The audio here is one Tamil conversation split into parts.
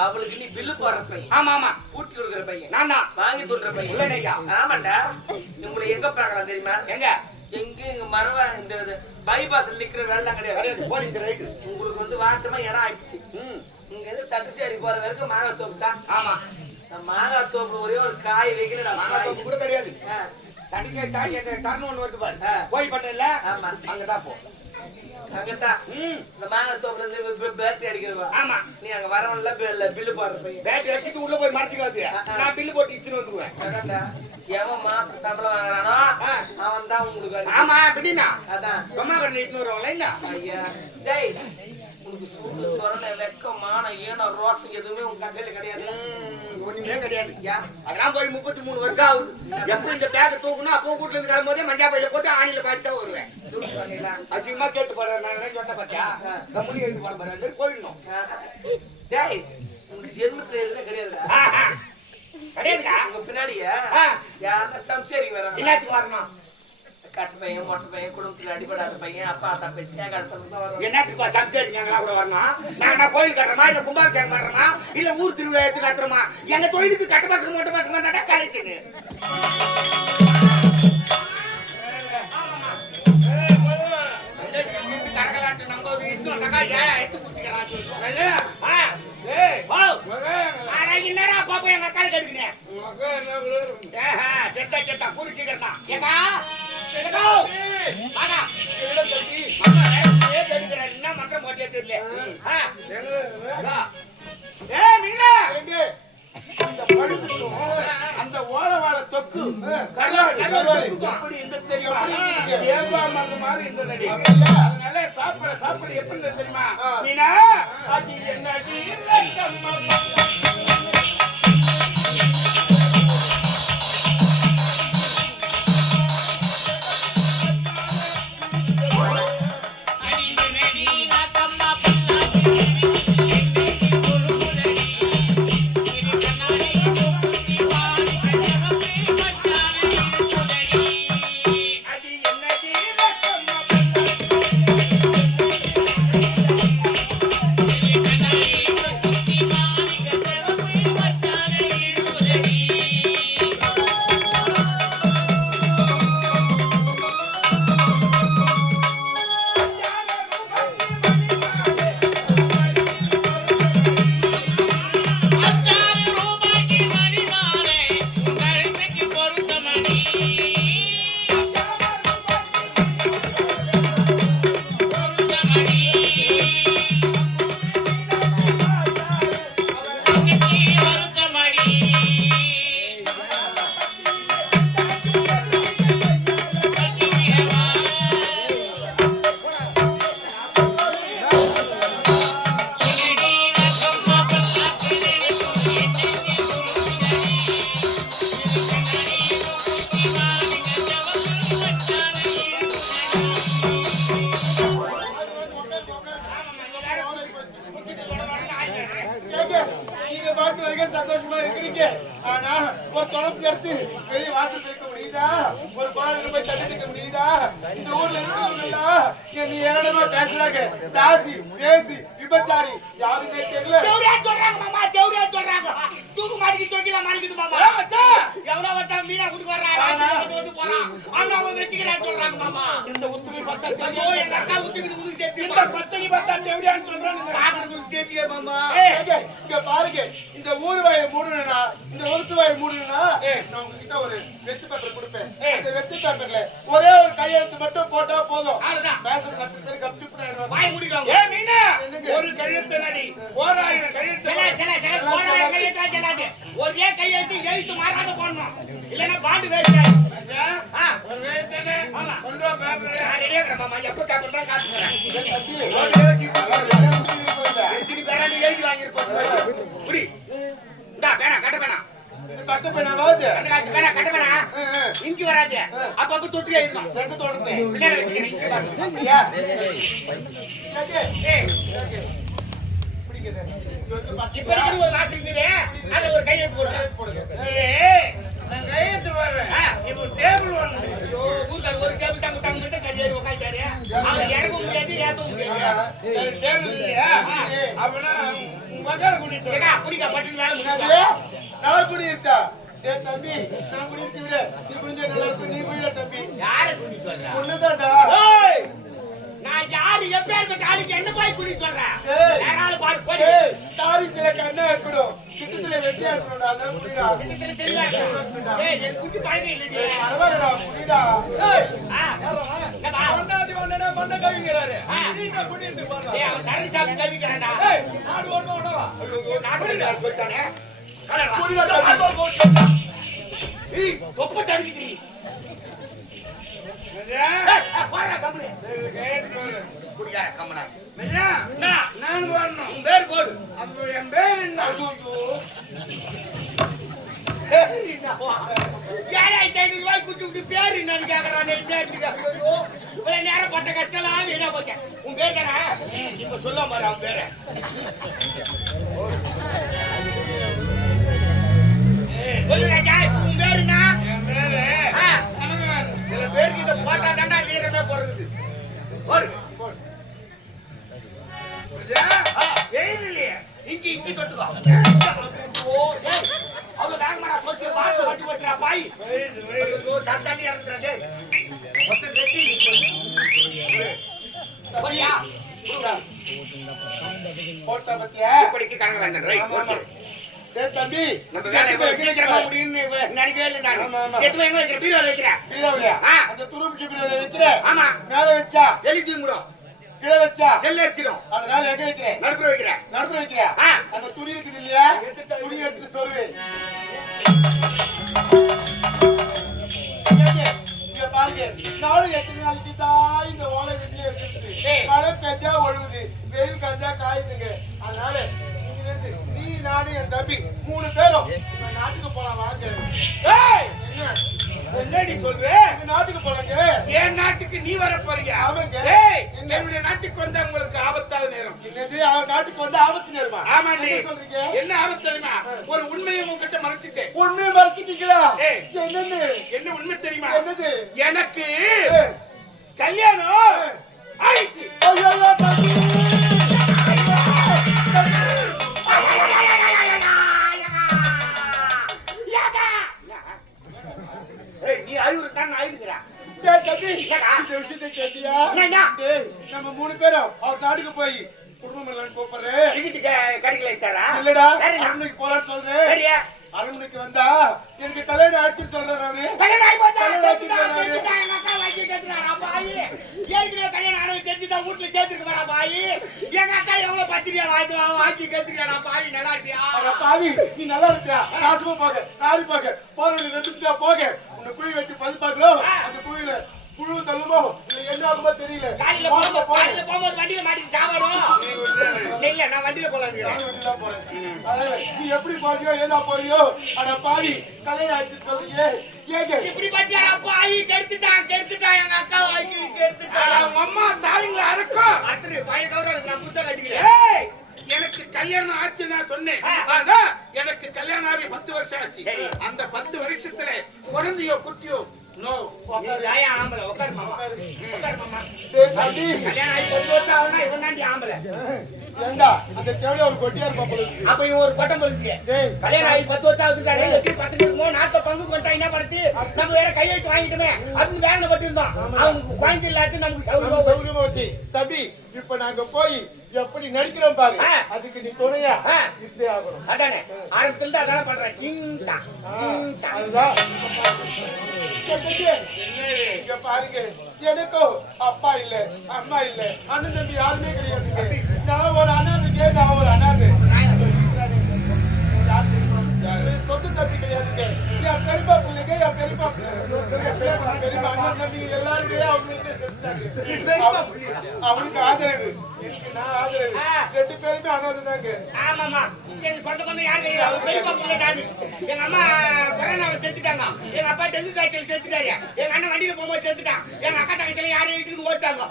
அவளுக்கு நீ பில்லு போடுற பையன். ஆமா ஆமா. கூட்டி கொடுக்குற பையன். நான் தான். வாங்கி துடுற பையன். இல்லையா? ஆமாண்டா. உங்களை எங்க பார்க்கலாம் தெரியுமா? எங்க? இங்க மரவா இந்த பைபாஸ்ல நிக்கிற வேலை கிடையாது. Police ride. உங்களுக்கு வந்து வாட்டமா இடம் ஆயிடுச்சு. இங்க இருந்து தட்டுச்சேரி போற வரைக்கும் மாங்காய் தோப்பு தான். ஆமா. மாங்காய் தோப்புல ஒரே ஒரு காய் வைக்கல. மாங்காய் தோப்பு கூட கிடையாது. தடிக்காய் தாய் அந்த டர்ன் ஒன்று வருது பாரு. போய் பண்ணல. ஆமா. அங்கதான் போ. அங்கதான். இந்த மாங்காய் தோப்புல இருந்து பேட்டரி அடிக்கிறவா. ஆமா. நீ அங்க வரவன்ல பில்லு போடுற பையன். பேட்டரி அடிச்சிட்டு உள்ள போய் மாத்திக்காது. நான் பில்லு போட்டு இழுத்துட்டு வந்துருவேன். அதான்டா. எவன் மாசம் சம்பளம் வாங்குறானோ அவன் தான் உங்களுக்கு. ஆமா அப்படின்னா அதான் சும்மா பண்ணி இட்டுன்னு வருவாங்களா இல்ல? ஐயா டேய் உனக்கு சூடு சொரணை வெக்கம் மானம் ஏனோ ரோசம் எதுவுமே உங்க கண்டையில கிடையாது. ஒண்ணுமே கிடையாது. அதெல்லாம் போய் 33 வருஷம் ஆகுது. எப்படி இந்த பேக்கை தூக்கணும் அப்போ கூட்டுல இருந்து கிளம்பும்போதே மஞ்சா பையில போட்டு ஆணில பாடிட்டா வருவேன். அசிங்கமா கேட்டு போறேன். நான் சொன்ன பாத்தியா கம்பெனி எழுதி போட போறேன் போயிடணும். டேய் உனக்கு ஜென்மத்துல எதுவுமே கிடையாதுடா. கிடையாதுடா. உங்க பின்னாடியா யாரா சம்சேரிக்கு வராங்க. எல்லாத்துக்கும் வரணும். கட்டு பையன் மொட்டை பையன் குடும்பத்துல அடிபடாத பையன் அப்பா அத்தா பேச்சு வரும். என்னத்துக்கு சம்சேரிங்க கூட வரணும்? நாங்க கோயில் கட்டுறோமா இல்ல கும்பாபிஷேகம் பண்றோமா இல்ல ஊர் திருவிழா எடுத்து கட்டுறோமா? எங்க தொழிலுக்கு கட்ட பசங்க மொட்டை பசங்க வந்தா கலைச்சுன்னு கரகலாட்டு நம்ம எடுத்து குடிச்சுக்கிறான். என்னடா பாப்பா எங்க அக்கால கட்டுக்கினேன் செத்தா செத்தா குடிச்சுக்கிறா ஏகா என்ன மன்றம் போட்டியே தெரியல. அந்த ஓலவாழ தொக்கு எப்படி இந்த தெரியுமா? மாதிரி இந்த நடி அதனால சாப்பிட எப்படி தெரியுமா? மீனா அது என்னடி சந்தோஷமா இருக்கிறீங்க. ஆனா ஒரு தொடர்ந்து எடுத்து வெளியே வாசல் வைக்க முடியுதா? ஒரு குழந்தை போய் தட்டிக்க முடியுதா? இந்த ஊர்ல இருக்கிறவங்க நீ ஏனமா பேசுறாங்க? தாசி பேசி விபச்சாரி யாருமே தெரியல. தேவரியா சொல்றாங்க மாமா, தேவரியா சொல்றாங்க. தூக்கு மாட்டிக்கு தூக்கில மாட்டிக்குது மாமா. எவ்வளவு வந்தா மீனா குடுக்கு வர்றாங்க வந்து போறான். ஆனா அவன் வெச்சிக்கிறான்னு சொல்றாங்க மாமா. இந்த உத்துமி பத்தா தேவோ எங்க அக்கா உத்துமி உங்களுக்கு தெரியும். இந்த பத்தனி பத்தா தேவரியான்னு சொல்றாங்க. பாக்குறதுக்கு தெரியும் மாமா. இங்க பாருங்க, இந்த ஊர் வாயை மூடணும்னா, இந்த ஒருத்து வாயை மூடணும்னா நான் உங்ககிட்ட ஒரு வெத்து பேப்பர் கொடுப்பேன். அந்த வெத்து பேப்பர்ல ஒரே ஒரு கையெழுத்து மட்டும் போட்டா போதும். பேசுற 10 பேர் கப்சி போடுறாங்க. வாய் மூடிடுவாங்க. ஏ மீனா ஒரு கையெழுத்து நடி 1000 கையெழுத்து. சல 1000 கையெழுத்து செல்லாது. ஒரே கையெழுத்து எழுத்து மாறாத போடணும். இல்லனா பாண்டு வேஸ்ட் ஆயிடும். ஒரு கையெழுத்து ஆமா கொண்டு வா பேப்பர். நான் ரெடியா இருக்கேன் மாமா. எப்ப பேப்பர் தான் காட்டுறேன். எத்தனை பேரா நீ எழுதி வாங்கி இருக்கோம். புடி. இந்தா வேணா கட்ட வேணா. கட்ட வேணாவாது. வேணா கட்ட வேணா. இங்க வராதே. அப்பப்ப தொட்டி ஆயிடும். எங்க தோடுது? பின்னாடி வச்சுக்கிறேன். அப்படியா? ஏய். பிடிக்குது. இப்ப ஒரு வாசல் இருக்குது. அதுல ஒரு கையெழுத்து போடுங்க. நான் கையெழுத்து போடுறேன். இப்போ டேபிள் ஒண்ணு. ஐயோ ஊர்ல ஒரு டேபிள் தாங்க தாங்க மட்டும் கையேறி உட்கார்ந்தாரு. அவன் இறங்க முடியாது ஏத்த முடியாது. டேபிள் இல்லையா? அப்பனா மகள் குடி சொல்றேன். ஏக்கா, குடிக்கா, பட்டுன்னு வேலை முடியாது. என்னது? நான் குடியிருத்தா ஏய் தம்பி நான் குடியிருத்தி விட நீ குடிஞ்ச நல்லா இருக்கும் நீ குடியில தம்பி யாரை குடி சொல்ற? ஒண்ணுதான்டா ஏய், நான் யாரு எப்பேற்பட்ட ஆளுக்கு என்ன போய் குடி சொல்றேன்? ஏய். யாரால பாரு போய். ஏய் தாரித்துல கண்ணா இருக்கணும் சித்தத்துல வெட்டியா இருக்கணும்டா அதான் குடிடா இதுக்கு தெரியாதா? ஏய், என் குடி பழக்கம் இல்லையே. பரவாயில்லடா குடிடா ஆ, என்னப்பா? மண்ணாதி வந்தனா மண்ண கவிங்கிறாரு ஆ. நீங்க குடியிருத்தி பாருடா ஏய், அவன் சரக்கு சாப்பிட்டு கவிக்கிறான்டா. ஏய் நாடு ஒண்ணு ஒண்ணவா ஐயோ, நாட்டு குடிக்கிறான் சொல்லிட்டானே. கலரா. குடிடா தம்பி ஏய், தொப்பை தடுக்குது. ஐயா, போடா, கம்முனு. குடிக்கார, கம்முனா. ஐயா, என்ன? நான் வரணும். உன் பேர் போடு. அப்போ என் பேர் என்ன? ஐயோ பேர் என்னவா? 7500 குச்சி விட்டு பேர் என்னன்னு கேக்குறானே, நேரத்துக்கு. ஐயோ, இவ்வளவு நேரம் பட்ட கஷ்டம்லாம் வீணா போச்சு. உன் பேர் தானே? இப்ப சொல்ல பாரு அவன் பேரை. சொல்லு ராஜா, இப்ப உன் பேர் என்ன? என் பேரு ஆ, கனகராஜ். சில பேருக்கு இதை போட்டா தாண்டா வீரமே போறது. போடு. ஐயா, வெயில் இல்லையே. இஞ்சி தொட்டுக்கோ. ஓ, ஏய், அவ்வளவு வேகமாடா தொட்டு பார்த்து வட்டி வச்சுடா பாய். ஐயோ, சத்தாண்டி இறங்குறாதே. மொத்தம் வெட்டி. போறியா? குடிடா போட்டா பத்தியா இப்படிக்கு கணக்கு வேண்டாம். Right, okay. டேய் தம்பி நம்ம வேலை எவ்வளவு சீக்கிரமா முடியும்னு நினைக்கவே இல்லை நானு. ஆமா, ஆமா. எட்டு எங்க வைக்கிற பீரோல வைக்கிறேன். கீழே ஆ. அந்த துருப்பு பின்னாடி வைக்கிற ஆமா, மேல வச்சா எலி தூங்கிடும், கீழே வச்சா செல் அடிச்சிடும், அதனால எங்க வைக்கிறேன் நடுப்புற வைக்கிறேன். நடந்து வைக்கிறியா ஆ. அந்த துணி இருக்குது இல்லையா துணி எடுத்துட்டு சொல்லு இங்க பாருங்க 4-8 நாளைக்கு தான் இந்த ஓலை வீட்டுல இருக்குது ஏய். மழை பெஞ்சா ஒழுகுது வெயில் காஞ்சா காயுதுங்க அதனால இங்க இருந்து நீ நானு என் தம்பி 3 பேரும் இந்த நாட்டுக்கு போலாம் வாங்க ஏய், என்ன என்னடி சொல்ற? இந்த நாட்டுக்கு போலாங்க என் நாட்டுக்கு நீ வர போறியா? ஆமாங்க. ஏய், என்ன? என்னுடைய நாட்டுக்கு வந்தா உங்களுக்கு ஆபத்தான நேரம். என்னது அவன் நாட்டுக்கு வந்து ஆபத்து நேருமா ஆமாண்டி. என்ன சொல்றீங்க என்ன ஆபத்து தெரியுமா? ஒரு உண்மையை உங்ககிட்ட மறைச்சிட்டேன். ஒண்ணு மறைச்சிட்டீங்களா ஏய். என்னன்னு என்ன உண்மை தெரியுமா? என்னது எனக்கு ஏய். கல்யாணம் ஏய். ஆயிடுச்சு. ஐயோ தம்பி ஏய், நீ ஐநூறு தான் ஆயிருக்கிறா. டேய் தம்பி இந்த விஷயத்தை கேட்டியா என்னடா? டேய் நம்ம 3 பேரும் அவர் நாட்டுக்கு போய் குடும்பம் எல்லாம் கூப்பிடுறேன் டிக்கெட் கடையில் இட்டாரா? இல்லடா சரிண்ணா. அரண்மனைக்கு போலான்னு சொல்றேன் சரியா? அரண்மனைக்கு வந்தா எனக்கு கல்யாணம் ஆயிடுச்சுன்னு சொல்றேன் அவரு கல்யாணம் ஆகி போச்சா? கல்யாணம் ஆயிடுச்சு. தெரிஞ்சுதா, எங்க அக்கா வாங்கி கேட்டுறாரா பாயி? ஏற்கனவே கல்யாணம் ஆனவன் தெரிஞ்சுதான் வீட்டுல சேர்த்துக்க வேணா பாயி? எங்க அக்கா எவ்வளவு பத்திரியா வாங்கி கேட்டுக்கிறாடா பாயி? நல்லா இருக்கியா? அட பாவி நீ நல்லா இருக்கியா நாசமா போக நாரி போக போறவங்க 2 போக உன்னை குழி வெட்டி பதிப்பாங்களோ அந்த குழியில புழு தள்ளுமோ இல்ல என்ன ஆகுமோ தெரியல காலையில போகும்போது வண்டியில மாட்டிட்டு சாவணும். இல்ல, நான் வண்டியில போலான்னு நீ எப்படி போறியோ ஏதா போறியோ அட பாவி கல்யாணம் ஆயிடுச்சு சொல்றீங்க ஏங்க இப்படி பத்தியா பாயி? கெடுத்துட்டான் எங்க அக்கா வாங்கி கெடுத்துட்டான். அவங்க அம்மா தாய்ங்களை அடக்கம். அத்தனை பழைய கௌரவம் நான் புத்தகம் அடிக்கிறேன். ஏய், எனக்கு கல்யாணம் ஆச்சு நான் சொன்னேன். ஆனா எனக்கு கல்யாணம் ஆகி 10 வருஷம் ஆச்சு. சரி. அந்த 10 வருஷத்துல குழந்தையோ குட்டியோ நோ. ஆம்பளை உட்காரு மாமா. உட்காரு மாமா. டேய் தம்பி கல்யாணம் ஆகி 10 வருஷம் ஆகுனா இவன் தாண்டி ஆம்பளை. ஏண்டா அந்த தேவையில ஒரு கொட்டியா இருப்பா போல இருக்கு. அப்ப இவன் ஒரு பட்டம் பழுத்திய. டேய் கல்யாணம் ஆகி 10 வருஷம் ஆகுதுட்டானே. எப்படி பசங்க இருக்குமோ நாக்க பங்கு கொண்டா என்ன படுத்தி நம்ம வேற கையெழுத்து வாங்கிட்டோமே அப்படின்னு வேதனை பட்டிருந்தோம். அவங்க குழந்தை இல்லாட்டி நமக்கு சௌகரியமா வச்சு தம்பி இப்ப நாங்க போய் எப்படி நடிக்கிறோம் பாரு அதுக்கு நீ துணையா இருந்தே ஆகணும் அதானே ஆரம்பத்துல தான் அதானே பண்றேன். சிங்கா சிங்கா. அதுதான் இங்க பாருங்க எனக்கும் அப்பா இல்ல அம்மா இல்ல அண்ணன் தம்பி யாருமே கிடையாதுங்க நான் ஒரு அனாதைங்க நான் ஒரு அனாதை சொத்து தம்பி கிடையாதுங்க என் பெரியப்பா பிள்ளைங்க என் பெரியப்பா பெரியப்பா அண்ணன் தம்பி எல்லாருமே அவனுக்கு ஆதரவு எனக்கு நான் ஆதரவு 2 பேருமே அனாதை தாங்க ஆமாமா எங்க சொந்த பண்ண யாரு கிடையாது. பெரியப்பா புள்ள நானு. எங்க அம்மா கொரோனாவை செத்துட்டாங்க. எங்க அப்பா டெங்கு காய்ச்சல் செத்துட்டாரு. எங்க அண்ணன் வண்டியில போகும்போது செத்துட்டான். எங்க அக்கா தங்கச்சில யாரையும் வீட்டுக்கு ஓட்டாங்க.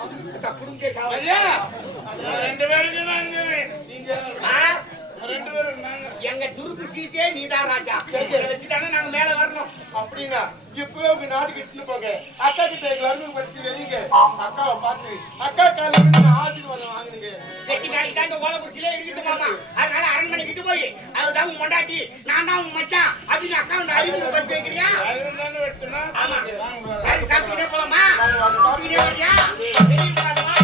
குடும்பத்தை சாவ. ஐயா, 2 பேருக்கு நாங்க நீங்க 2 பேரும் நாங்க. எங்க எங்க துருக்கு சீட்டே நீதான் ராஜா. வச்சுதானே நாங்க மேல வரணும். அப்படின்னா இப்பவே உங்க நாட்டுக்கு இட்டுன்னு போங்க. அக்கா கிட்ட எங்களை அறிமுகப்படுத்தி வைங்க. அக்காவை பார்த்து அக்கா காலில் விழுந்து ஆசீர்வாதம் வாங்குனீங்க. கெட்டி நாளைக்கு தான் இந்த ஓலக்குறிச்சியிலே இருக்குது மாமா. அதனால அரண்மனை கிட்ட போய் அதுதான் உன் மொண்டாட்டி, நான் தான் உன் மச்சான் அப்படின்னு அக்கா வந்து அறிமுகப்படுத்தி வைக்கிறியா? ஆமா. சரி, சாப்பிட்டுக்கிட்டே போலாமா? சாப்பிட்டுக்கிட்டே வரியா? வெளியே போகாதவா?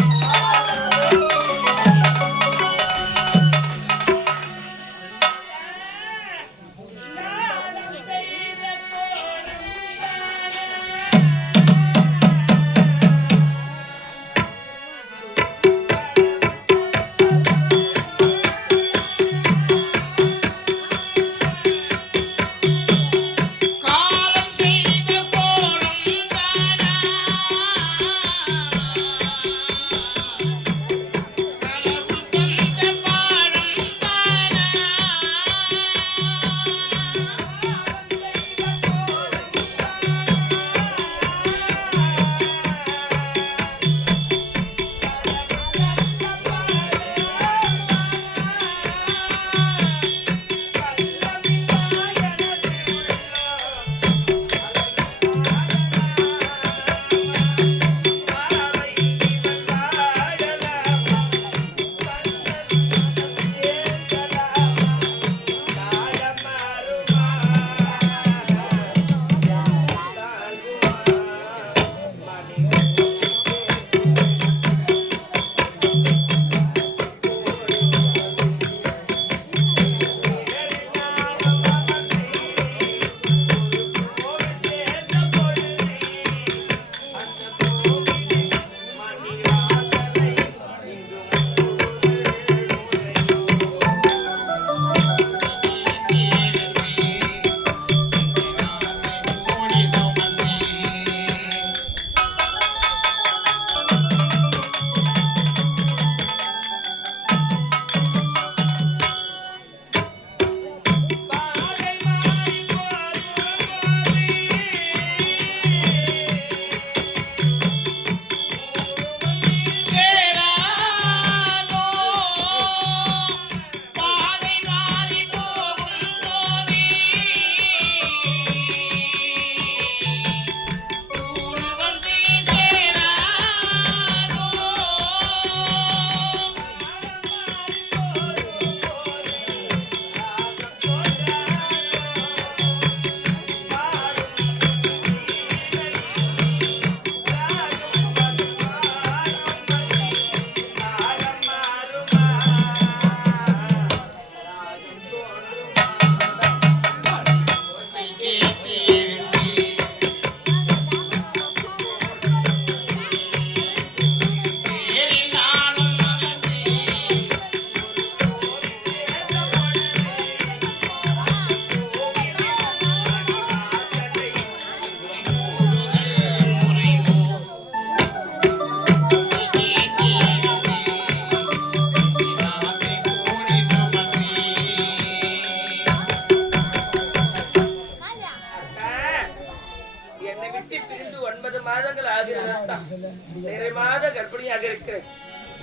நிறைமாத கர்ப்பிணியாக இருக்கிறேன்.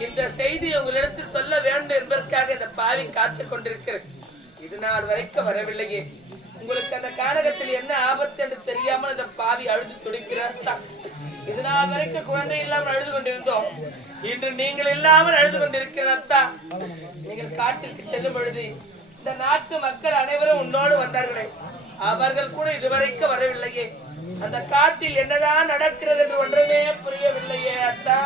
இந்த செய்தி உங்களிடத்தில் சொல்ல வேண்டும் என்பதற்காக இந்த பாவி காத்துக் கொண்டிருக்கிறேன். இது நாள் வரைக்கும் வரவில்லையே. உங்களுக்கு அந்த கானகத்தில் என்ன ஆபத்து என்று தெரியாமல் இந்த பாவி அழுது துடிக்கிறார். இது நாள் வரைக்கும் குழந்தை இல்லாமல் அழுது கொண்டிருந்தோம். இன்று நீங்கள் இல்லாமல் அழுது கொண்டிருக்கிறதா? நீங்கள் காட்டிற்கு செல்லும் பொழுது இந்த நாட்டு மக்கள் அனைவரும் உன்னோடு வந்தார்களே, அவர்கள் கூட இதுவரைக்கும் வரவில்லையே. அந்த காட்டில் என்னதான் நடக்கிறது என்று ஒன்றுமே புரியவில்லையே. அத்தா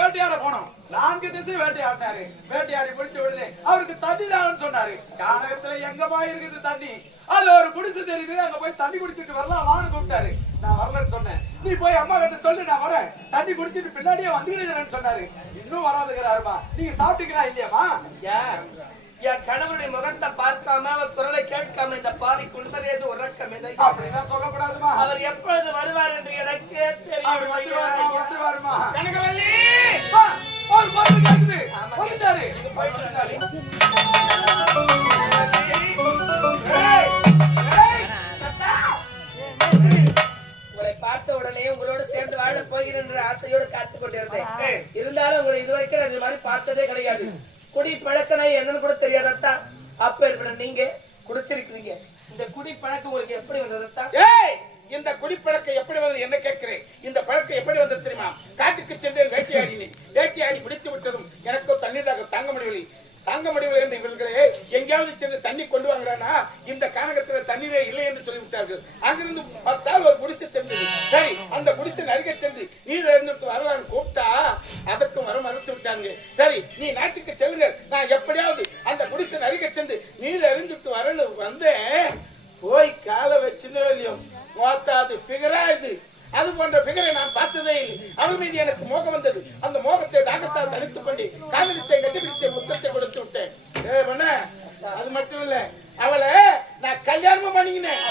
வேட்டையாட போனோம். 4 திசை வேட்டையாடினாரு. வேட்டையாடி முடிச்ச உடனே அவருக்கு தண்ணி தான் சொன்னாரு. கானகத்துல எங்கமா இருக்குது தண்ணி? அது ஒரு குடிசை தெரியுது, அங்க போய் தண்ணி குடிச்சிட்டு வரலாம் வான்னு கூப்பிட்டாரு. நான் வரலன்னு சொன்னேன். நீ போய் அம்மா கிட்ட சொல்லு, நான் வரேன், தண்ணி குடிச்சிட்டு பின்னாடியே வந்துக்கிறேன்னு சொன்னாரு. இன்னும் வராதுங்கிறாருமா. நீங்க சாப்பிட்டீங்களா இல்லையாமா? என் கணவனுடைய முகத்தை பார்க்காம அவர் குரலை கேட்காம இந்த பாவிக்கு உண்மையிலேயே உறக்கம் இல்லை. அப்படிதான் சொல்லக்கூடாதுமா. அவர் எப்பொழுது வருவார் என்று எனக்கே தெரியும். வந்துருவாருமா. கனகவல்லி அவர் பாட்டு கேக்குது. வந்துட்டாரு. உங்களை பார்த்த உடனே உங்களோடு சேர்ந்து வாழ போகிறேன் என்ற ஆசையோடு காத்துக் கொண்டிருந்தேன். இருந்தாலும் உங்களை இதுவரைக்கும் நான் இது மாதிரி பார்த்ததே கிடையாது. குடி பழக்கனை என்னன்னு கூட தெரியாதத்தா. அப்ப இருக்கிற நீங்க குடிச்சிருக்கீங்க. இந்த குடி பழக்கம் உங்களுக்கு எப்படி வந்ததத்தா? இந்த குடிப்பழக்கம் எப்படி வந்தது என்ன கேட்கிறேன். இந்த பழக்கம் எப்படி வந்தது தெரியுமா? காட்டுக்கு சென்று வேட்டையாடினேன். வேட்டையாடி பிடித்து விட்டதும் எனக்கோ தண்ணீராக தாங்க முடியவில்லை என்று இவர்களே எங்கேயாவது சென்று தண்ணி கொண்டு வாங்குறானா இந்த கானகத்துல தண்ணீரே இல்லை என்று சொல்லிவிட்டார்கள். அங்கிருந்து பார்த்தால் ஒரு குடிசை தெரிந்தது. சரி, அந்த குடிசை அருகே சென்று நீர் அறிந்துட்டு வரலான்னு கூப்பிட்டா அதற்கும் வர மறுத்து விட்டாங்க. சரி, நீ நாட்டுக்கு செல்லுங்க, நான் எப்படியாவது அந்த குடிசை அருகே சென்று நீர் அறிந்துட்டு வரன்னு வந்தேன். போய் காலை வச்சுன்னு மோத்தாது பிகரா இது. அது போன்ற பிகரை நான் பார்த்ததே இல்லை. அவள் மீது எனக்கு மோகம் வந்தது. அந்த மோகத்தை தாகத்தால் தனித்துக் கொண்டு காதலித்தை கட்டிப்பிடித்த முத்தத்தை கொடுத்து விட்டேன். அது மட்டும் இல்ல, அவளை நான் கல்யாணமும் பண்ணிக்கினேன்.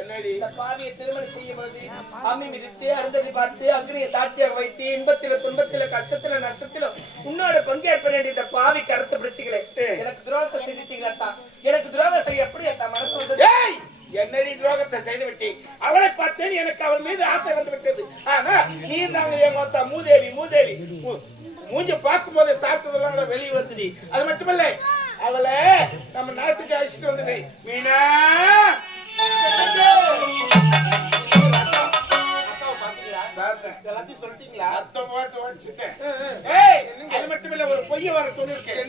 என்னடி பாவியை திருமணம் செய்யும் பொழுது அம்மி மிதித்து அருந்ததி பார்த்து அக்னியை சாட்சியாக வைத்து இன்பத்தில துன்பத்தில கஷ்டத்தில நஷ்டத்தில உன்னோட பங்கேற்ப இந்த பாவி கருத்து பிடிச்சிக்கல. எனக்கு துரோகத்தை செஞ்சுட்டீங்களா? எனக்கு துரோகம் செய்ய எப்படி மனசு வந்தது? என்னடி துரோகத்தை செய்து விட்டேன். அவளை பார்த்தேன், எனக்கு அவள் மீது ஆசை வந்து விட்டது. ஆனா நீ தாங்க ஏமாத்தா மூதேவி மூஞ்ச பார்க்கும் போதே சாப்பிட்டதெல்லாம் வெளியே வந்துடி. அது மட்டுமல்ல, அவளை நம்ம நாட்டுக்கு அழைச்சிட்டு வந்துடு. மீனா எல்லாத்தையும் சொல்லிட்டீங்களா? அர்த்தம் ஓட்டு ஓடிச்சுட்டேன். அது மட்டுமில்ல, ஒரு பொய்ய வர சொல்லிருக்கேன்.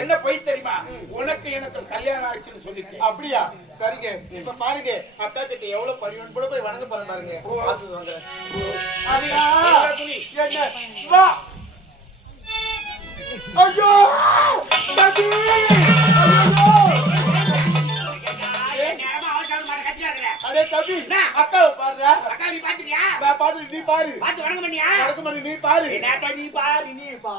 என்ன பொய் தெரியுமா? உனக்கு எனக்கு கல்யாணம் ஆச்சுன்னு சொல்லிருக்கேன். அப்படியா? சரிங்க. இப்ப பாருங்க, அக்கா கிட்ட எவ்வளவு பரிவன் கூட போய் வணங்க போறேன் பாருங்க. என்ன வா. ஐயோ அடே தம்பி, அக்காவை பாருடா. அக்கா நீ பாத்துக்கியா? நான் பாத்துட்டு நீ பாரு. பாத்து வணங்க பண்ணியா? வணக்கம் பண்ணி நீ பாரு. என்னக்கா நீ பாரு, நீ பா.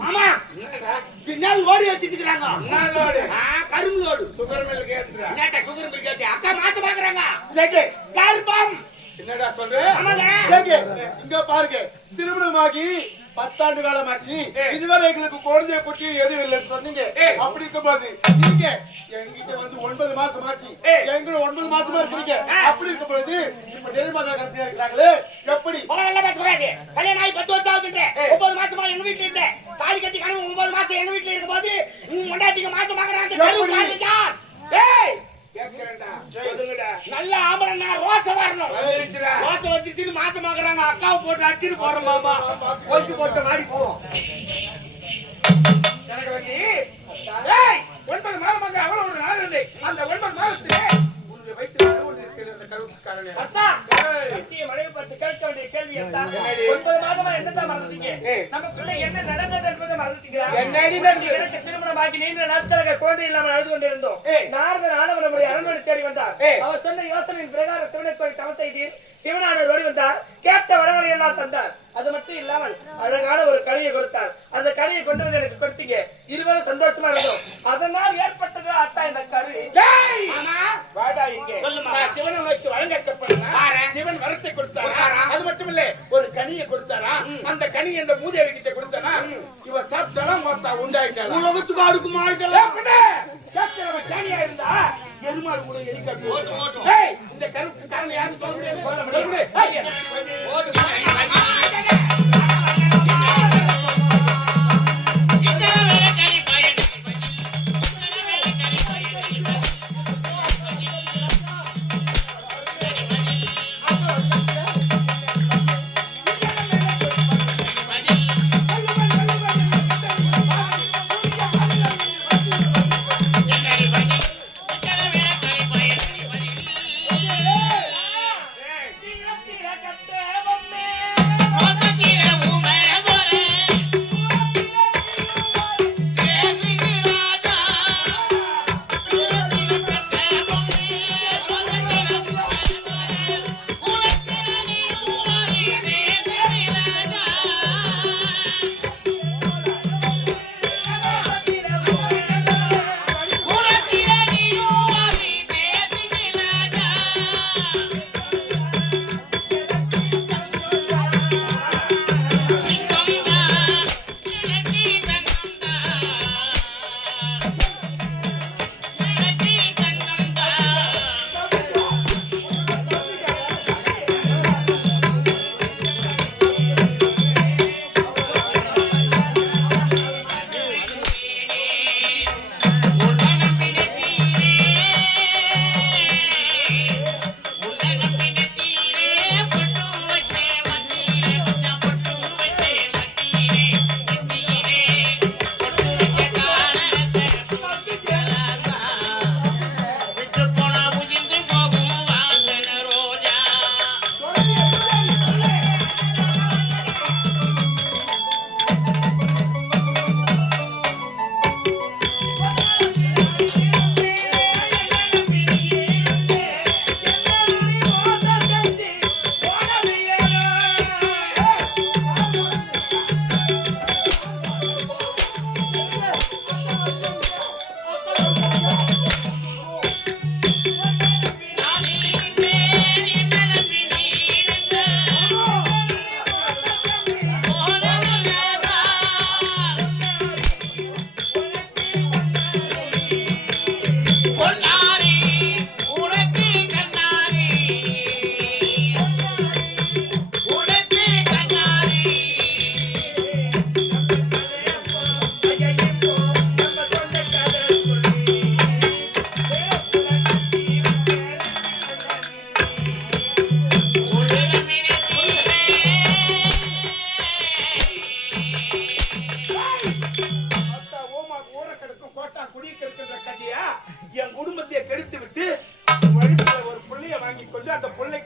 மாமா பின்னால் ஓடி ஏத்திட்டு இருக்காங்க. என்ன லோடு? கரும்பு லோடு. Sugar milk ஏத்துறா. என்னடா சுகர் மில்க் ஏத்தி? அக்கா மாத்த பாக்குறாங்க. கேக்கு கால்பம். என்னடா சொல்ற? ஆமாங்க. கேக்கு இங்க பாருங்க, திருமணமாகி 10 ஆண்டு காலமாச்சு. இதுவரை எங்களுக்கு குழந்தைய குட்டி எதுவும் இல்லைன்னு சொன்னீங்க. அப்படி இருக்கும்போது நீங்க என்கிட்ட வந்து 9 மாசம் ஆச்சு, எங்களும் 9 மாசமா இருக்கீங்க. அப்படி இருக்கும்போது இப்ப நிறைமாத கர்ப்பிணியா இருக்கிறாங்களே, எப்படி? கல்யாணம் ஆகி 10 வருஷம் ஆகுதுங்க. 9 மாசமா எங்க வீட்டுல இருந்தேன். தாலி கட்டி கணவன் 9 மாசம் எங்க வீட்டுல இருக்கும் போது மண்டாட்டிக்கு மாசம் பாக்குறாங்க. நல்ல ஆம்பளை ரோசை வரணும். ரோசை வச்சுட்டு மாசமாக்குறாங்க. அக்காவை போட்டு அடிச்சுட்டு போறோம் மாமா. போட்டு போட்டு மாடி போவோம். எனக்கு வந்து 9 மாதமாக அவ்வளவு ஒரு நாள் இருந்து அந்த 9 மாதத்திலே உன்னுடைய வயிற்று மனைவி பார்த்து கேட்க வேண்டிய கேள்வி 9 மாதமா என்னதான் மறந்துட்டீங்க? நமக்குள்ள என்ன நடந்தது என்பதை மறந்துட்டீங்களா? எனக்கு திருமணமாகி நீண்ட நாட்களுக்கு குழந்தை இல்லாமல் அழுது கொண்டிருந்தோம். நாரதன் ஆனவர் நம்முடைய அரண்மனை தேடி வந்தார். அவர் சொன்ன யோசனையின் பிரகாரம் சிவனை கோயில் தவம் செய்தீர். சிவனானவர் ஓடி வந்தார். கேட்ட வரவங்களை எல்லாம் தந்தார். அது மட்டும் இல்லாமல் அழகான ஒரு கனியை கொடுத்தார். அந்த கனியை கொண்டு வந்து எனக்கு கொடுத்தீங்க. இருவரும் சந்தோஷமா இருந்தோம். அதனால் ஏற்பட்டது அத்தா இந்த கரு. சிவனை வைத்து வழங்கப்பட்டா சிவன் வரத்தை கொடுத்தாரா? அது மட்டும் இல்ல, ஒரு கனியை கொடுத்தாரா? அந்த கனி இந்த மூதேவி கிட்ட கொடுத்தானா? இவ சாப்பிட்டாலும் மொத்தா உண்டாயிட்டாலும் உலகத்துக்கு அடுக்குமா கனியா இருந்தா எருமாடு கூட எரிக்க இந்த கருப்பு காரணம் யாரும் சொல்ல முடியாது. கட்டு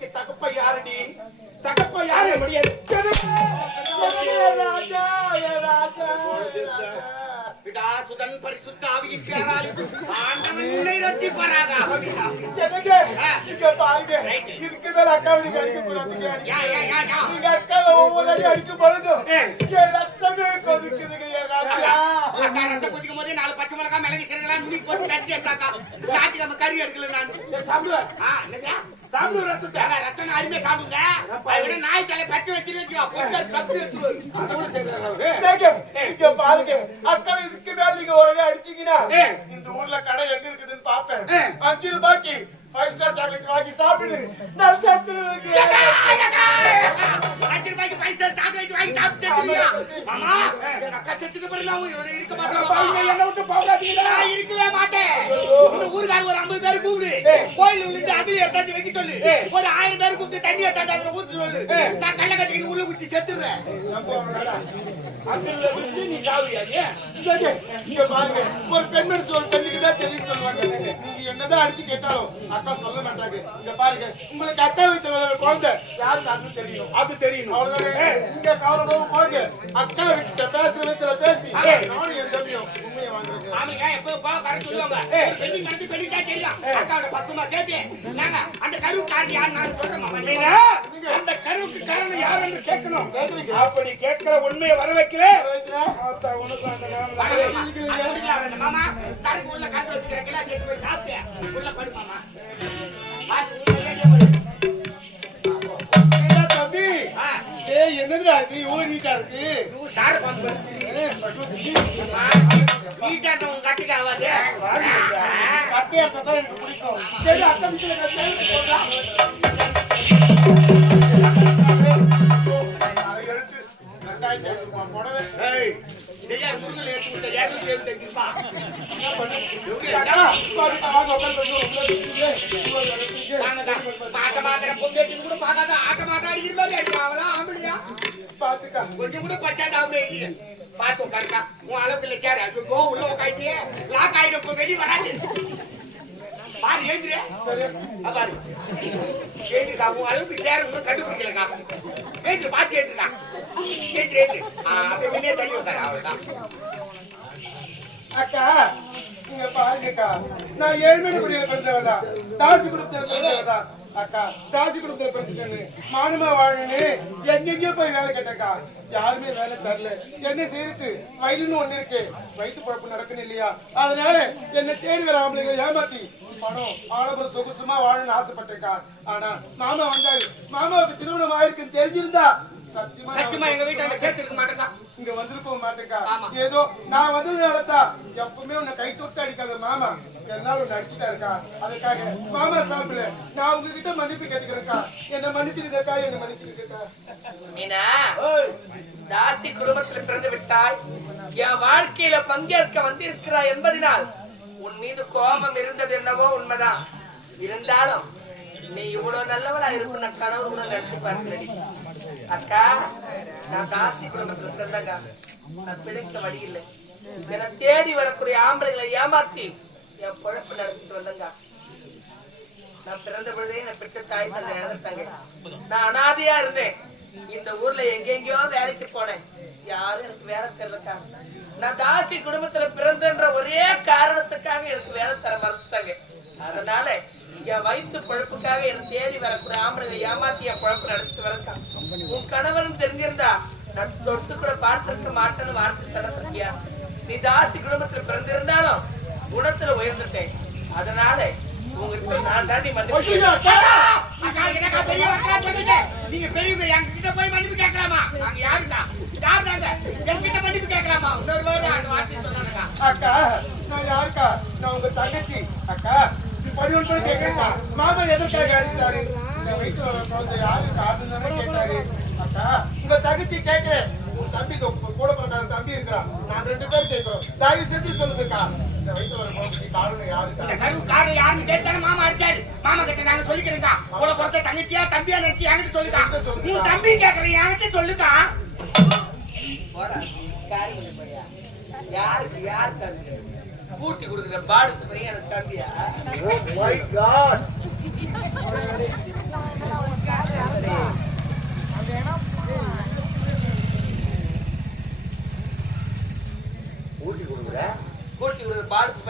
எனக்கு தகப்ப யாருடி? தகப்ப யாரு? ராஜா பிதா சுதன் பரிசுத்த ஆவியின் பேரால் ஆண்டவனை ரட்சிப்பாராக. இங்க பாருங்க, இதுக்கு மேல அக்காவை நீங்க அடிக்க கூடாதுங்க. நீங்க அக்காவை ஒவ்வொரு அடி அடிக்கும் பொழுதும் என் ரத்தமே கொதிக்குதுங்க என் ராஜா. அக்கா ரத்தம் கொதிக்கும் போதே 4 பச்சை மிளகாய் மிளகு சீரகலாம் இன்னைக்கு போட்டு கட்டி எடுத்தாக்கா. ஞாயிற்றுக்கிழமை கறி எடுக்கல நான் சாப்பிடுவேன் என்னது சாப்பிடுவேன் ரத்தத்தை. ரத்தம் அருமையா சாப்பிடுங்க. அதை விட நாய் தலை பச்சை வச்சு வைக்கோ சப்தி இங்க பாருங்க, அக்கா இதுக்கு மேல நீங்க ஒரு அடி அடிச்சீங்கன்னா இந்த ஊர்ல கடை எங்க இருக்குதுன்னு பாப்பேன். 5 ரூபாய்க்கு 5 ஸ்டார் சாக்லேட் வாங்கி சாப்பிடு. நான் செத்துருவேன். 5 ரூபாய்க்கு பைசா சாக்லேட் வாங்கி சாப்பிட்டு செத்துறியா? மாமா எங்க அக்கா செத்துட்டு பிறகு இருக்க மாட்டாங்க. என்ன விட்டு போகாதீங்க. நான் இருக்கவே மாட்டேன். இந்த ஊருக்கார ஒரு 50 பேர் கூப்பிடு. கோயில் உள்ள அகலி எடுத்து வைக்க சொல்லு. ஒரு 1000 பேர் கூப்பிட்டு தண்ணி எடுத்து அதுல ஊத்தி சொல்லு. நான் கள்ள கட்டிக்கிட்டு உள்ள குச்சி செத்துறேன். அதுல விட்டு நீ சாவியா? இங்க பாருங்க, ஒரு பெண் மனுஷன் ஒரு பெண்ணுக்கு தான் தெரியும் சொல்லுவாங்க. நீங்க என்னதான் அடிச்சு கேட்டாலும் அக்கா சொல்ல மாட்டாங்க. இங்க பாருங்க, உங்களுக்கு அக்கா வீட்டுல வளர குழந்தை யாருக்கு அது தெரியும். அது தெரியும் அவ்வளவுதானே. நீங்க கவலைப்படாம போங்க. அக்கா வீட்டுல பேசுற விதத்துல பேசி நானும் என் தம்பியும் உண்மையை வாங்குறேன். ஆமாங்க, எப்போ போ கரெக்ட் சொல்லுவாங்க. ஒரு பெண்ணு கடைசி பெண்ணு தான் தெரியும். அக்காவோட பக்கமா கேட்டு நாங்க அந்த கருவு காரணம் யாரு நான் சொல்றேன் மாமா. நீங்க அந்த கருவுக்கு காரணம் யாருன்னு கேட்கணும். அப்படி கேட்கிற உண்மையை வர வைக்கிறேன். உனக்கு அந்த மாமா சரக்கு உள்ள காட்டு வச்சுக்கிறேன். கிளாஸ் எடுத்து போய் சாப்பிட்டு உள்ள படு மாமா. தம்பி என்னதுடா இது இவ்வளவு நீட்டா இருக்கு? சார் நீட்டாட்டம் கட்டுக்கு ஆகாது. கட்டையாட்டம் தான் எனக்கு பிடிக்கும். சரி அக்கா வீட்டுல அதை எடுத்து 2500 ரூபாய் புடவை. முருகல் எடுத்து கொடுத்த 275 ரூபாய். கூட பார்க்காத ஆட்ட மாட்டா அடிக்கிற மாதிரி அடிக்காவலாம். ஆம்பளியா பாத்துக்கா கொஞ்சம் கூட பச்சாட்டாவே இல்லையே. பார்த்து உட்காருக்கா. உன் அளவுக்கு இல்லை சேர் அதுக்கோ உள்ள உட்காந்துட்டியே லாக் ஆயிடும். வெளியே வராது. பாரு ஏந்திர பாரு ஏந்திருக்கா. உன் அளவுக்கு சேர் ஒன்றும் கண்டுபிடிக்கலக்கா. ஏந்திரு பார்த்து ஏந்திருக்கா. ஏந்திரு ஏந்திரு அப்படி வெளியே தள்ளி உட்காரு. அவ்வளவுதான். அக்கா நீங்க பாருங்கக்கா, நான் 7 மணி குடியில பிறந்தவதா, தாசி குடும்பத்துல பிறந்தவதா. அக்கா தாசி குடும்பத்துல பிறந்துட்டேன்னு மானமா வாழணுன்னு எங்கெங்கயோ போய் வேலை கேட்டக்கா. யாருமே வேலை தரல. என்ன செய்யுது, வயிறுன்னு ஒண்ணு இருக்கு, வயிற்று குழப்பம் நடக்கணும் இல்லையா? அதனால என்ன தேடி வர ஆம்பளைங்க ஏமாத்தி பணம் ஆடம்பரம் சொகுசுமா வாழணும்னு ஆசைப்பட்டேக்கா. ஆனா மாமா வந்தாரு. மாமாவுக்கு திருமணம் ஆயிருக்குன்னு தெரிஞ்சிருந்தா சத்தியமா எங்க வீட்டாண்ட சேர்த்து இருக்க மாட்டேக்கா. இங்க வந்திருக்க மாட்டேக்கா. ஏதோ நான் வந்ததுனாலதான் எப்பவுமே உன்னை கை தொட்டு அடிக்காத மாமா என்னால ஒண்ணு அடிச்சுட்டா இருக்கா. அதுக்காக மாமா சாப்பிடல. நான் உங்ககிட்ட மன்னிப்பு கேட்டுக்கிறேன்க்கா. என்ன மன்னிச்சிருக்கா, என்ன மன்னிச்சிருக்கா. மீனா தாசி குடும்பத்தில் பிறந்து விட்டாய். என் வாழ்க்கையில பங்கேற்க வந்திருக்கிறாய் என்பதனால் உன் மீது கோபம் இருந்தது என்னவோ உண்மைதான். இருந்தாலும் நீ இவ்வளவு நல்லவளா இருக்கும் நான் கனவு கூட நினைச்சு பார்க்கிறேன். அக்கா நான் தாசி குடும்பத்துல பிறந்தங்க. நான் பிழைக்க வழி இல்லை. என்னை தேடி வரக்கூடிய ஆம்பளைங்களை ஏமாத்தி என் பொழப்பு நடத்திட்டு வந்தங்க. நான் பிறந்த பொழுதே என்னை பெற்ற தாய் தந்தை இழந்துட்டாங்க. நான் அனாதையா இருந்தேன். இந்த ஊர்ல எங்கெங்கயோ வேலைக்கு போனேன். யாரும் எனக்கு வேலை தரலக்கா. நான் தாசி குடும்பத்துல பிறந்தன்ற ஒரே காரணத்துக்காக எனக்கு வேலை தர மறுத்தாங்க. அதனால என் வயிற்று பழப்புக்காக என் தேடி வரக்கூடிய ஆம்பளை ஏமாத்தி என் பழப்பு நடத்திட்டு வரக்கா. உன் கணவரும் தெரிஞ்சிருந்தா நான் தொட்டு கூட பார்த்திருக்க மாட்டேன்னு வார்த்தை சொல்ல சத்தியா. நீ தாசி குடும்பத்துல பிறந்திருந்தாலும் குணத்துல உயர்ந்துட்டேன். அதனால உங்ககிட்ட நான் தாண்டி நீங்க பெரியவங்க எங்ககிட்ட போய் மன்னிப்பு கேட்கலாமா? நாங்க யாருக்கா? யார் நாங்க? எங்ககிட்ட மன்னிப்பு கேட்கலாமா? இன்னொரு வார்த்தை சொன்னாங்க. அக்கா நான் யாருக்கா? நான் உங்க தங்கச்சி. அக்கா படி ஒன்று கேட்கறேன்க்கா. மாமா எதற்காக அடித்தாரு? என் வயிற்றுல வர குழந்தை யாரு காரணம் கேட்டாரு. அக்கா உங்க தங்கச்சி கேட்கிறேன். உன் தம்பி கூட பிறந்த தம்பி இருக்கிறான். நான் 2 பேரும் கேட்கிறோம். தயவு செஞ்சு சொல்லுங்கக்கா. இந்த வயிற்றுல வர குழந்தை காரணம் யாருக்கா? இந்த கருவு காரணம் யாருன்னு கேட்டாரு. மாமா அடிச்சாரு. மாமா கிட்ட நாங்க சொல்லிக்கிறேங்க. கூட பிறந்த தங்கச்சியா தம்பியா நினைச்சு என்கிட்ட சொல்லுக்கா. உன் தம்பி கேட்கறேன் என்கிட்ட சொல்லுக்கா. யாருக்கு யார் தம்பி கூட்டி கொடுக்குற பாடு பையன் எனக்கு தம்பியா?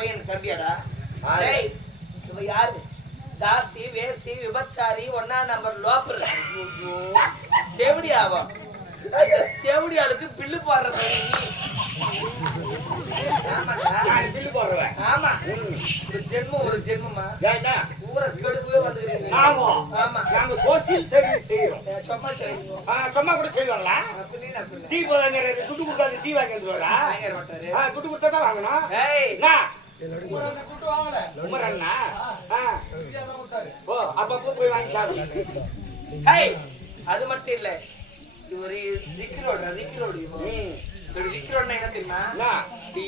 பையன் தம்பியாடா டேய் இவ யாரு தாசி வேசி விபச்சாரி 1ஆம் நம்பர் லோப்பர் தேவடி ஆவா அந்த தேவடி ஆளுக்கு பில்லு போடுற பையன் நீ பில்லு போடுறேன். ஆமா ஒரு ஜென்மம் ஒரு ஜென்மமா ஏன்னா ஊரை கெடுக்கவே வந்துக்கிறீங்க ஆமா ஆமா நாங்க சோசியல் சர்வீஸ் செய்யறோம். சும்மா செய்யுங்க சும்மா கூட செய்வாங்களா? அப்படின்னு அப்படின்னு டீ வாங்குறது துட்டு கொடுக்காது டீ வாங்கி வந்துருவாரா? பயங்கர மாட்டாரு துட்டு கொடுத்தா தான் வாங்கணும். ஏய் என்ன ஊரங்க கூட்டு வாங்கல உமரண்ணா? இந்தியா தான் கொடுத்தாரு. ஓ அப்பப்போ போய் வாங்கி சாப்பிடு. ஹேய் அது மட்டும் இல்ல இவரு ரிக்ரோடு இவரு ரிக்ரோட்னா என்ன தெரியுமா என்ன? டி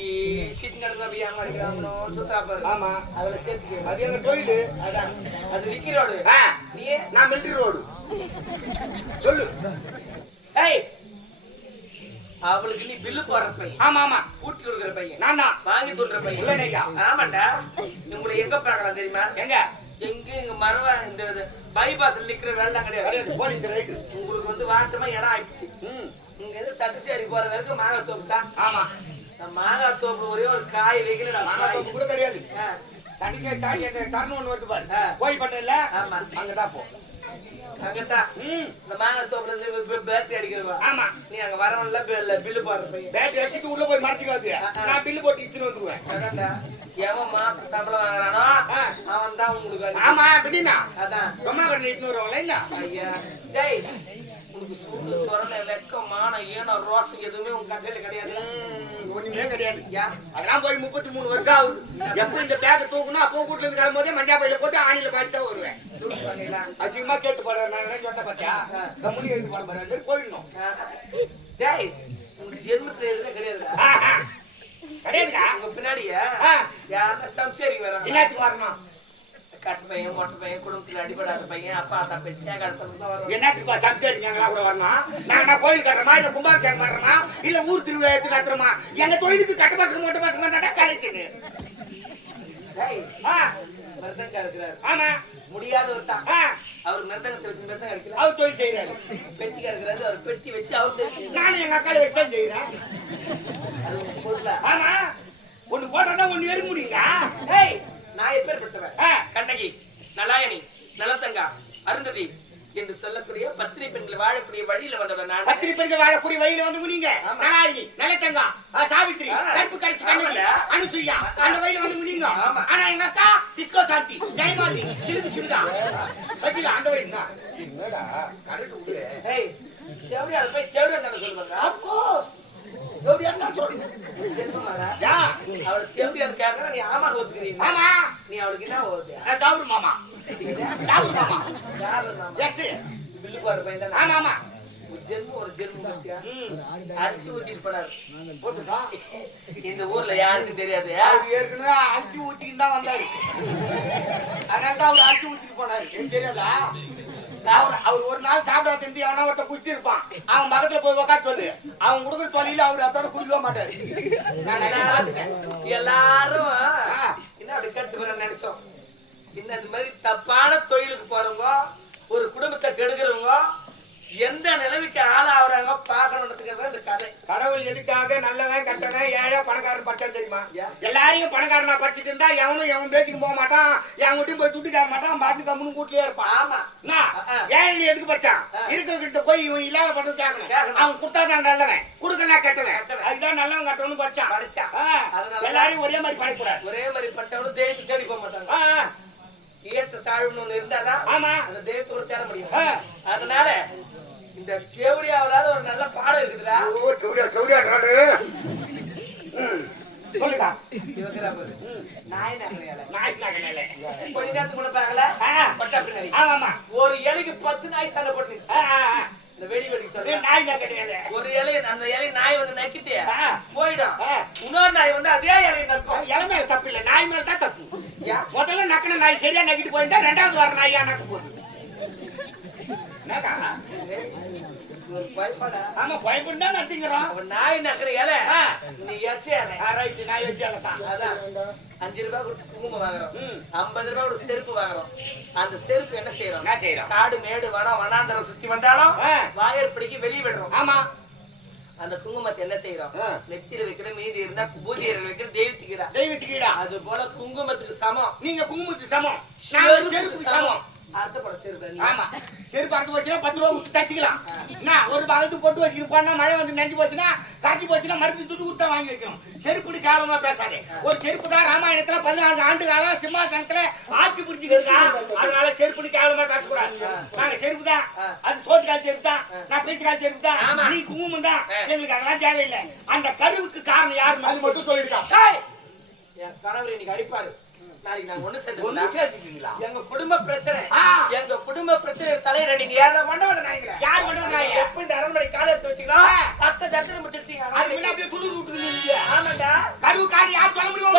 சீட் நடக்க பியாம இருக்காமனோ சுத்தா பாரு ஆமா அதுல சேர்த்துக்க அது எங்க தொழிலு. அதான் அது ரிக்ரோடு நீ நான் மிலிட்டரி ரோடு சொல்லு. ஹேய் அவளுக்கு நீ பில்லு போடுற பையன் ஆமா ஆமா கூட்டி கொடுக்குற பையன் நானா வாங்கி சொல்ற பையன் இல்லையா? ஆமாண்டா உங்களை எங்க பார்க்கலாம் தெரியுமா எங்க எங்க இங்க மரவா இந்த பைபாஸ்ல நிக்கிற வேலை கிடையாது கிடையாது போலீஸ் ரைட்டு. உங்களுக்கு வந்து வாட்டமா இடம் ஆயிடுச்சு இங்க இருந்து தட்டுச்சேரி போற வரைக்கும் மாங்காய் தோப்பு தான் ஆமா நான் மாங்காய் தோப்பு ஒரே ஒரு காய் வைக்கல மாங்காய் தோப்பு கூட கிடையாது. ஆ, தனிக்கே காய் என்ன டர்ன் ஒன்று வருது பாரு. ஆ. போய் பண்ணல ஆமா அங்கதான் போ. அங்கதான் இந்த மாங்காய் தோப்புல இருந்து பேட்டரி அடிக்கிறவா ஆமா நீ அங்க வரவன்ல பில்லு போடுற பையன் பேட்டரி அடிச்சுட்டு உள்ள போய் மாட்டிக்காது. நான் பில்லு போட்டு இழுத்துட்டு வந்துருவேன். அதான்டா எவன் மாசம் சம்பளம் வாங்குறானோ ஆ. அவன் தான் உங்களுக்கு அடி. ஆமா அப்படின்னா அதான் ரொம்ப கடனை இட்டுன்னு வருவாங்களா இல்ல? ஐயா டேய் உனக்கு சூடு சொரணை வெக்கம் மானம் ஏனோ ரோசம் எதுவுமே உங்க கதையில கிடையாது ஒண்ணுமே கிடையாது. ஏன் அதெல்லாம் போய் 33 வருஷம் ஆகுது. எப்ப இந்த பேக்கை தூக்கணும் அப்போ கூட்டுல இருந்து கிளம்பும்போதே மஞ்சா பையில போட்டு ஆணில பாட்டு தான் வருவேன். சூடு பண்ணீங்களா அசிங்கமா கேட்டு போறேன். நான் என்ன சொன்ன பாத்தியா கம்முனி எழுதி போட போறேன் போயிடணும். டேய் உனக்கு ஜென்மத்துல எதுவுமே கிடையாதுடா கிடையாதுக்கா. உங்க பின்னாடியே ஆ. யாரா சம்சேரிக்கு வராங்க என்னத்துக்கு வரணும்? கட்டு பையன் மொட்டை பையன் குடும்பத்துல அடிபடாத பையன் அப்பா அத்தா பேச்சு அடுத்தவங்க தான் வருவாங்க என்னத்துக்கு சம்சாரிங்க கூட வரணும்? நான் கோயில் கட்டுறமா இல்ல கும்பாபிஷேகம் பண்றோமா இல்ல ஊர் திருவிழா எடுத்து கட்டுறோமா? எங்க கோயிலுக்கு கட்ட பசங்க மொட்டை பசங்க தாண்டா கலைச்சுன்னு. டேய் ஆ, மிருதங்க இருக்கிறாரு ஆமா முடியாதவர் தான் ஆ, அவர் மிருதங்கத்தை வச்சு மிருதங்க அடிக்கல அவர் தொழில் செய்யறாரு. பெட்டிக்கா இருக்கிறாரு அவர் பெட்டி வச்சு அவர் தெரியும் நானும் எங்க அக்கால வச்சு தான் செய்யறேன். அது உங்க பொருளா ஆமா ஒண்ணு போட்டாதான் ஒண்ணு எடுக்க முடியுங்க. டேய் நான் எப்பேற்பட்டவன் ஆ. கண்ணகி நலாயணி நலத்தங்கா அருந்ததி என்று சொல்லக்கூடிய பத்திரி பெண்கள் வாழக்கூடிய வழியில வந்தவன் நான் பத்திரி பெண்கள் வாழக்கூடிய வழியில வந்து நீங்க ஆமா. நலாயினி நலத்தங்கா சாவித்ரி ஆ. கருப்பு கரிசி கண்ணகி ஆமால. அனுசுயா அந்த வழியில வந்து நீங்க. ஆமா. ஆனா எங்க அக்கா டிஸ்கோ சாந்தி ஜெயமாலி சிலுக்கு சிலுதா பத்தில அந்த வழி தான். என்னடா கரெக்ட் உள்ள டேய் செவடி அது போய் செவடி தான சொல்லுவாங்க ஆஃப் கோர்ஸ் ஜோடியா தான் சொல்றேன். ஜென்மமாடா யா அவளை செவடி அது கேக்குற நீ ஆமான்னு ஒத்துக்கிறீங்க ஆமா நீ அவளுக்கு என்ன ஓது டாபர் மாமா டாபர் மாமா யாரு நாம எஸ் பில்லு போற பையன் தான் ஆமா ஆமா ஒரு ஜென்மம் பாத்தியா அடிச்சு ஊத்திட்டு போனாரு போட்டுடா. இந்த ஊர்ல யாருக்கும் தெரியாது அவர் ஏற்கனவே அடிச்சு ஊத்திட்டு தான் வந்தாரு. அதனால தான் அவர் அடிச்சு ஊத்திட்டு போனாரு. எனக்கு தெரியாதா? அவர் ஒரு நாள் சாப்பிடாத திண்டி அவனா ஒருத்த குடிச்சு இருப்பான். அவன் பக்கத்துல போய் உட்கார சொல்லு. அவன் கொடுக்குற தொழில அவர் அதோட குடிக்கவே மாட்டாரு. நான் நினைச்சு பார்த்துட்டேன். எல்லாரும் என்ன அப்படி கட்டு போற நினைச்சோம் இன்னும் இந்த மாதிரி தப்பான தொழிலுக்கு போறவங்க ஒரு குடும்பத்தை கெடுக்கிறவங்க எந்த நிலைமைக்கு ஆளாகிறாங்க பாக்கணும்ன்றதுக்காக இந்த கதை கடவுள் எதுக்காக நல்லவன் கட்டவன் ஏழை பணக்காரன் பட்டம் தெரியுமா? ஏன்? எல்லாரையும் பணக்காரனா படிச்சுட்டு இருந்தா எவனும் எவன் பேச்சுக்கு போக மாட்டான். எவன் வீட்டையும் போய் துட்டு கேட்க மாட்டான். பாட்டு கம்முன்னு கூட்டிலே இருப்பான். ஆமா ஏழை எதுக்கு படிச்சான்? இருக்கிறவங்கிட்ட போய் இவன் இல்லாத பட்டம் கேட்கணும். அவன் கொடுத்தாதான் நல்லவன், கொடுக்கலனா கெட்டவன். அதுதான் நல்லவன் கட்டவனு படிச்சான். அதனால எல்லாரையும் ஒரே மாதிரி படிக்கூடாது. ஒரே மாதிரி பட்டவனும் தெய்வத்தை தேடி போக மாட்டாங்க ஏற்ற தாழ்வுன்னு ஒண்ணு இருந்தாதான் ஆமா அந்த தெய்வத்தோட தேட முடியும் அதனால இந்த கேவடியாவலாத ஒரு நல்ல பாடம் இருக்குதுடா சொல்லுடா. இவக்கிறா பாரு. நாய் நகரையால நாய்க்கு நகனேல. கொஞ்ச நேரத்துக்கு முன்ன பாக்கல பட்டா பின்னாடி ஆமாமா. ஒரு இலைக்கு 10 நாய் சண்டை போட்டுச்சு இந்த வெடி வெடி சொல்ல நாய் நகனேல. ஒரு இலை அந்த இலை நாய் வந்து நக்கிட்டு போயிடும் இன்னொரு நாய் வந்து அதே இலையை நக்கும் இலை மேல தப்பு இல்ல, நாய் மேல தான் தப்பு. முதல்ல நக்கின நாய் சரியா நக்கிட்டு போயிருந்தா ரெண்டாவது வர நாயா நக்க போகுது. என்னக்கா? ஒரு பயப்பாடா ஆமா பயப்பட்டு தான் நட்டிங்கிறோம். அவன் நாய் நக்கிற இலை நீ எச்ச இலை ரைட் நாய் வச்சு தான். அதான் 5 ரூபாய் கொடுத்து குங்குமம் வாங்குறோம் 50 ரூபாய் கொடுத்து செருப்பு வாங்குறோம் அந்த செருப்பு என்ன செய்யறோம் என்ன செய்யறோம்? காடு மேடு வனம் வனாந்தரம் சுத்தி வந்தாலும் வாயர் பிடிக்கி வெளியே விடுறோம் ஆமா அந்த குங்குமத்தை என்ன செய்யறோம்? நெத்தியில வைக்கிற, மீதி இருந்தா பூஜை வைக்கிற, தெய்வத்துக்கிடா. தெய்வத்துக்கீடா. அது போல குங்குமத்துக்கு சமம். நீங்க குங்குமத்துக்கு சமம், நான் செருப்புக்கு சமம். அர்த்தப்பட செருப்பு நீ. ஆமா, செருப்பு அறுத்து வச்சுனா 10 ரூபா கொடுத்து தச்சுக்கலாம். என்ன ஒரு பாகத்து போட்டு வச்சுக்கிட்டு போனா மழை வந்து நஞ்சு போச்சுன்னா கரைச்சி போச்சுன்னா மறுபடியும் துட்டு கொடுத்தா வாங்கி வைக்கணும். செருப்புடி காலமா பேசாதே. ஒரு செருப்பு தான் ராமாயணத்துல 14 ஆண்டு காலம் சிம்மாசனத்துல ஆட்சி புரிஞ்சுக்கிட்டா. அதனால செருப்புடி காலமா பேசக்கூடாது. நாங்க செருப்பு தான், அது சோத்துக்கால் செருப்பு தான், நான் பேசுக்கால் செருப்பு தான், நீ குங்குமம் தான். எங்களுக்கு அதெல்லாம் தேவையில்லை. அந்த கருவுக்கு காரணம் யாருன்னு அது மட்டும் சொல்லிட்டான். என் கணவர் இன்னைக்கு அடிப்பாரு. நாளைக்கு நாங்க ஒண்ணு சேர்த்துக்கீங்களா? எங்க குடும்ப பிரச்சனை, எங்க குடும்ப பிரச்சனை தலையிட நீங்க யார மண்டவன நாய்களா? யார் மண்டவன நாய்? எப்ப இந்த அரண்மனை காலை எடுத்து வச்சுக்கலாம் அத்தை ஜட்டனை முடிச்சிருக்கீங்க. அது முன்ன அப்படியே துளு விட்டுருக்கீங்க. ஆமாண்டா. கருவு காரணம் யார் சொல்ல முடியும்?